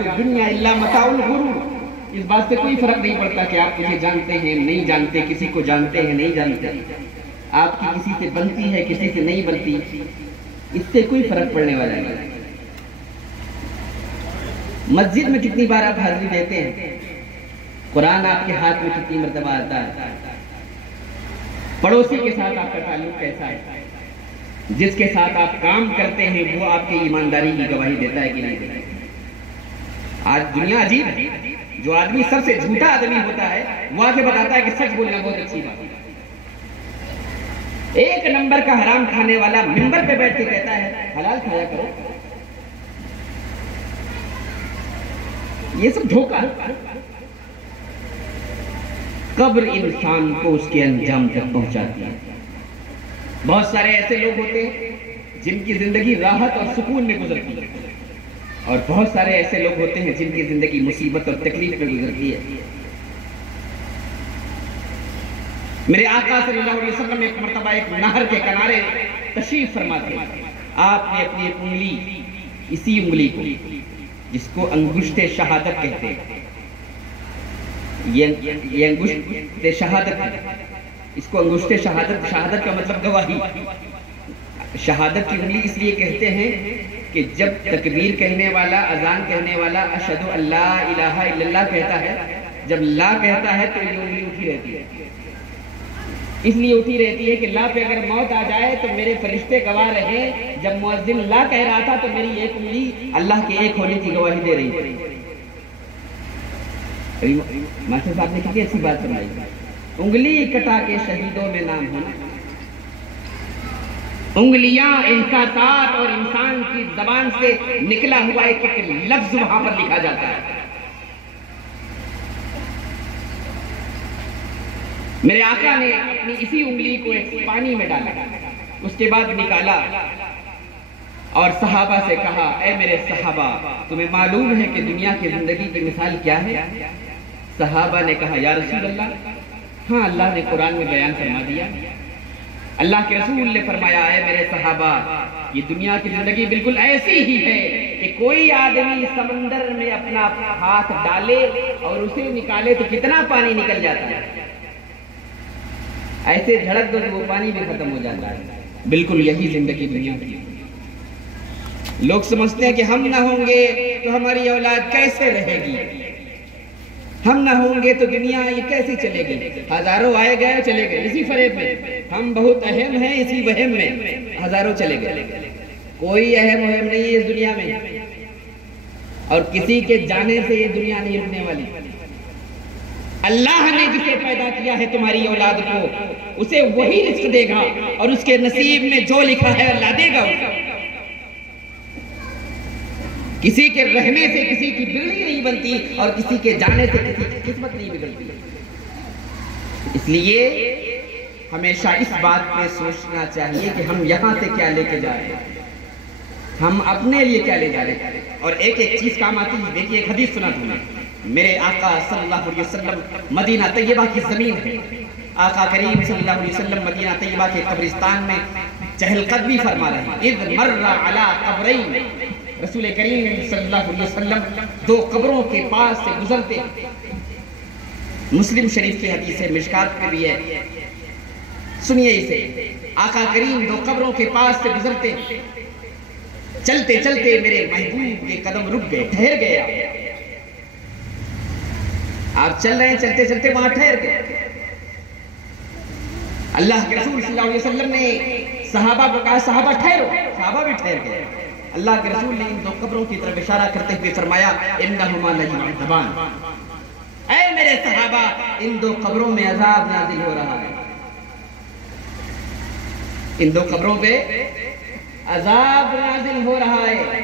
दुनिया इल्ला मताउल गुरूर। इस बात से कोई फर्क नहीं पड़ता कि आप मुझे जानते हैं नहीं जानते, किसी को जानते हैं नहीं जानते, आपकी किसी से बनती है किसी से नहीं बनती, इससे कोई फर्क पड़ने वाला नहीं। मस्जिद में कितनी बार आप हाजिरी देते हैं, कुरान आपके हाथ में कितनी मर्तबा आता है, पड़ोसी के साथ आपका ताल्लुक कैसा है, जिसके साथ आप काम करते हैं वो आपकी ईमानदारी की गवाही देता है कि नहीं देता है। आज दुनिया अजीब है, जो आदमी सबसे झूठा आदमी होता है वो आके बताता है कि सच बोलना बहुत अच्छी बात है। एक नंबर का हराम खाने वाला मिंबर पे बैठ के कहता है हलाल खाया करो, ये सब धोखा। कब्र इंसान को उसके अंजाम तक पहुंचाती है। बहुत सारे ऐसे लोग होते हैं जिनकी जिंदगी राहत और सुकून में गुजरती है, और बहुत सारे ऐसे लोग होते हैं जिनकी जिंदगी मुसीबत और तकलीफ में गुजरती है। मेरे आका सल्लल्लाहु अलैहि वसल्लम एक मर्तबा एक नहर के किनारे तशरीफ फरमा थे। आपने अपनी एक उंगली, इसी उंगली को जिसको अंगुष्ठे शहादत कहते हैं, ये अंगुष्ठे शहादत, इसको अंगुष्ठे शहादत, शहादत का मतलब गवाही, शहादत की उंगली इसलिए कहते हैं कि जब तकबीर कहने वाला, अजान कहने वाला अशहदु अल्ला इलाहा इल्लल्लाह कहता है, जब ला कहता है तो ये उंगली उठी रहती है। इसलिए उठी रहती है कि ला पे अगर मौत आ जाए तो मेरे फरिश्ते गवाह रहे, जब मुअज्जिन ला कह रहा था तो मेरी एक उंगली अल्लाह के एक होने की गवाही दे रही थी। मास्टर साहब ने कितनी अच्छी बात सुनाई, उंगली कटा के शहीदों में नाम होना। उंगलियां इंसासात और इंसान की जबान से निकला हुआ एक लफ्ज वहां पर लिखा जाता है। मेरे आका ने अपनी इसी उंगली को एक पानी में डाला, उसके बाद निकाला और सहाबा से कहा, ऐ मेरे सहाबा, तुम्हें मालूम है कि दुनिया की जिंदगी की मिसाल क्या है? सहाबा ने कहा, या रसूल अल्लाह, हाँ, अल्लाह ने कुरान में बयान फरमा दिया। अल्लाह के रसूल ने फरमाया, है मेरे सहाबा, ये दुनिया की जिंदगी बिल्कुल ऐसी ही है कि कोई आदमी समंदर में अपना हाथ डाले और उसे निकाले तो कितना पानी निकल जाता है, ऐसे झड़क दो तो वो पानी भी खत्म हो जाता है। बिल्कुल यही जिंदगी दुनिया की। लोग समझते हैं कि हम ना होंगे तो हमारी औलाद कैसे रहेगी, हम ना होंगे तो दुनिया ये कैसे चलेगी। हजारों आए गए चले गए इसी फरेब में, हम बहुत अहम हैं इसी वहम में हजारों चले गए। कोई अहम वहम नहीं है इस दुनिया में, और किसी के जाने से ये दुनिया नहीं रुकने वाली। अल्लाह ने जिसे पैदा किया है तुम्हारी औलाद को, उसे वही रिस्क देगा और उसके नसीब में जो लिखा है अल्लाह देगा उसको। किसी के रहने से किसी की बिगड़ी नहीं बनती और किसी के जाने से किसी की किस्मत नहीं बिगड़ती। इसलिए हमेशा इस बात पे सोचना चाहिए कि हम यहाँ से क्या लेके जा रहे हैं, हम अपने लिए क्या ले जा रहे हैं, और एक एक चीज काम आती है। देखिए, एक हदीस सुना तुमने, मेरे आका सल्लल्लाहु अलैहि वसल्लम मदीना तैयबा की जमीन है, आका करीम सल्लल्लाहु अलैहि वसल्लम मदीना तैयबा के कब्रिस्तान में चहलकदमी फरमा रहे हैं। इज़ मर्रा अला कब्रैन, रसूल करीम सल्लल्लाहु अलैहि वसल्लम दो कब्रों के पास से गुजरते। मुस्लिम शरीफ की हदीस है, मिशकात में भी है, सुनिए इसे। आका करीम दो कब्रों के पास से गुजरते, चलते चलते मेरे महबूब के कदम रुक गए, ठहर गए। आप चल रहे हैं, चलते चलते वहां ठहर गए। अल्लाह के रसूल सल्लल्लाहु अलैहि वसल्लम ने सहाबा को कहा, सहाबा ठहरो, सहाबा भी ठहर गए। अल्लाह के रसूल ने इन दो कब्रों की तरफ इशारा करते हुए फरमाया, इन्नहुमा लयुअज़बान, ऐ मेरे सहाबा, इन दो कब्रों में अजाब नाजिल हो रहा है, इन दो कब्रों पे अजाब नाजिल हो रहा है।